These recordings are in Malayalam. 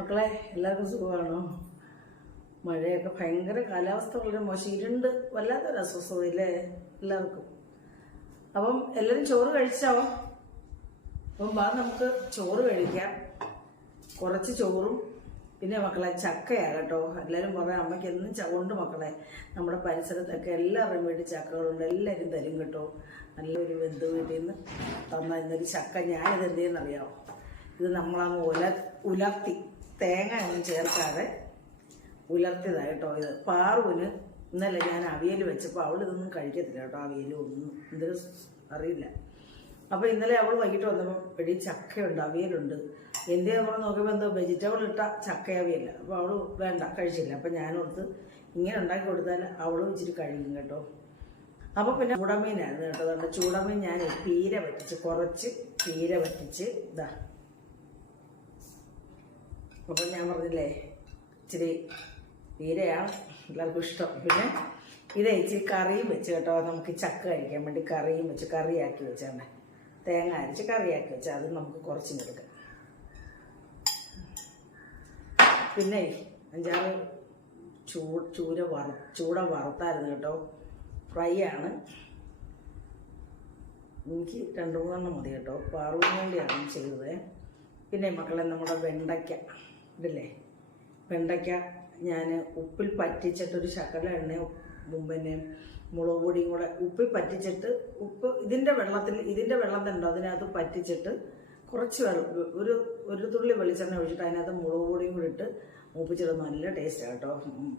മക്കളെ എല്ലാവർക്കും സുഖമാണോ? മഴയൊക്കെ ഭയങ്കര കാലാവസ്ഥ വളരെ മോശം, ഇരുണ്ട് വല്ലാത്തൊരു അസ്വസ്ഥതയില്ലേ എല്ലാവർക്കും. അപ്പം എല്ലാവരും ചോറ് കഴിച്ചാവോ? അപ്പം വാ നമുക്ക് ചോറ് കഴിക്കാം. കുറച്ച് ചോറും പിന്നെ മക്കളെ ചക്കയാണ് കേട്ടോ. എല്ലാവരും പറയാം അമ്മയ്ക്ക് എന്നും ചവുണ്ട് മക്കളെ. നമ്മുടെ പരിസരത്തൊക്കെ എല്ലാവരുടെയും വീട്ടിൽ ചക്കകളുണ്ട്, എല്ലാവരും തരും കേട്ടോ. നല്ലൊരു ബന്ധു വീട്ടിൽ നിന്ന് തന്ന ഇന്നൊരു ചക്ക ഞാനിത് എന്തെന്നറിയാമോ? ഇത് നമ്മളങ്ങ് ഉലർത്തി തേങ്ങ ഒന്നും ചേർക്കാതെ ഉലർത്തിയതായിട്ടോ. ഇത് പാറുവിന് ഇന്നലെ ഞാൻ അവിയൽ വെച്ചപ്പോൾ അവൾ ഇതൊന്നും കഴിക്കത്തില്ല കേട്ടോ. അവിയൽ ഒന്നും എന്തൊരു അറിയില്ല. അപ്പോൾ ഇന്നലെ അവൾ വൈകിട്ട് വന്നപ്പോൾ എടി ചക്കയുണ്ട്, അവിയലുണ്ട്. എൻ്റെ നമ്മൾ നോക്കുമ്പോൾ എന്തോ വെജിറ്റബിൾ ഇട്ട ചക്ക അവിയല്ല. അപ്പോൾ അവൾ വേണ്ട, കഴിച്ചില്ല. അപ്പം ഞാനോർത്ത് ഇങ്ങനെ ഉണ്ടാക്കി കൊടുത്താൽ അവളും ഇച്ചിരി കഴിയും കേട്ടോ. അപ്പോൾ പിന്നെ ചൂടമീനായിരുന്നു കേട്ടോ. അതുകൊണ്ട് ചൂടമീൻ ഞാൻ പീര വറ്റിച്ച്, കുറച്ച് പീര വറ്റിച്ച് ഇതാ. അപ്പം ഞാൻ പറഞ്ഞില്ലേ ഇച്ചിരി പീരയാണ് എല്ലാവർക്കും ഇഷ്ടം. പിന്നെ ഇതേ ഇച്ചിരി കറിയും വെച്ച് കേട്ടോ. നമുക്ക് ചക്ക കഴിക്കാൻ വേണ്ടി കറിയും വെച്ച്, കറിയാക്കി വെച്ചാണ് തേങ്ങ അരച്ച് കറിയാക്കി വെച്ചാൽ അത് നമുക്ക് കുറച്ചിങ്ങെടുക്കാം. പിന്നെ 5-6 ചൂട വറുത്തായിരുന്നു കേട്ടോ. ഫ്രൈ ആണ്. എനിക്ക് 2-3 മതി കേട്ടോ. പാറുവിന് വേണ്ടിയാണ് ചെയ്തത്. പിന്നെ മക്കളെ നമ്മുടെ വെണ്ടയ്ക്ക ഇതല്ലേ, വെണ്ടയ്ക്ക ഞാൻ ഉപ്പിൽ പറ്റിച്ചിട്ടൊരു ശകല എണ്ണയും പിന്നെ മുളക് പൊടിയും കൂടെ ഉപ്പിൽ പറ്റിച്ചിട്ട്, ഉപ്പ് ഇതിൻ്റെ വെള്ളം തന്നെ അതിനകത്ത് പറ്റിച്ചിട്ട് കുറച്ച് ഒരു തുള്ളി വെളിച്ചെണ്ണ ഒഴിച്ചിട്ട് അതിനകത്ത് മുളക് പൊടിയും കൂടി ഇട്ട് മൂപ്പിച്ചിട്ട് നല്ല ടേസ്റ്റാണ് കേട്ടോ.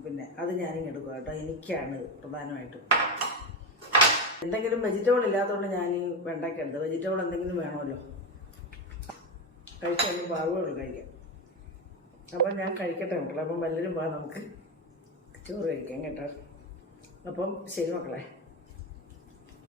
പിന്നെ അത് ഞാനിങ്ങ് എടുക്കുക കേട്ടോ. എനിക്കാണ് പ്രധാനമായിട്ടും. എന്തെങ്കിലും വെജിറ്റബിൾ ഇല്ലാത്തതുകൊണ്ട് ഞാൻ ഈ വെണ്ടയ്ക്ക എടുത്തത്. വെജിറ്റബിൾ എന്തെങ്കിലും വേണമല്ലോ, കഴിക്കാൻ പാവുകളും കഴിക്കാം. അപ്പം ഞാൻ കഴിക്കട്ടെ മക്കളെ. അപ്പം വല്ലവരും നമുക്ക് ചോറ് കഴിക്കാം കേട്ടോ. അപ്പം ശരി മക്കളെ.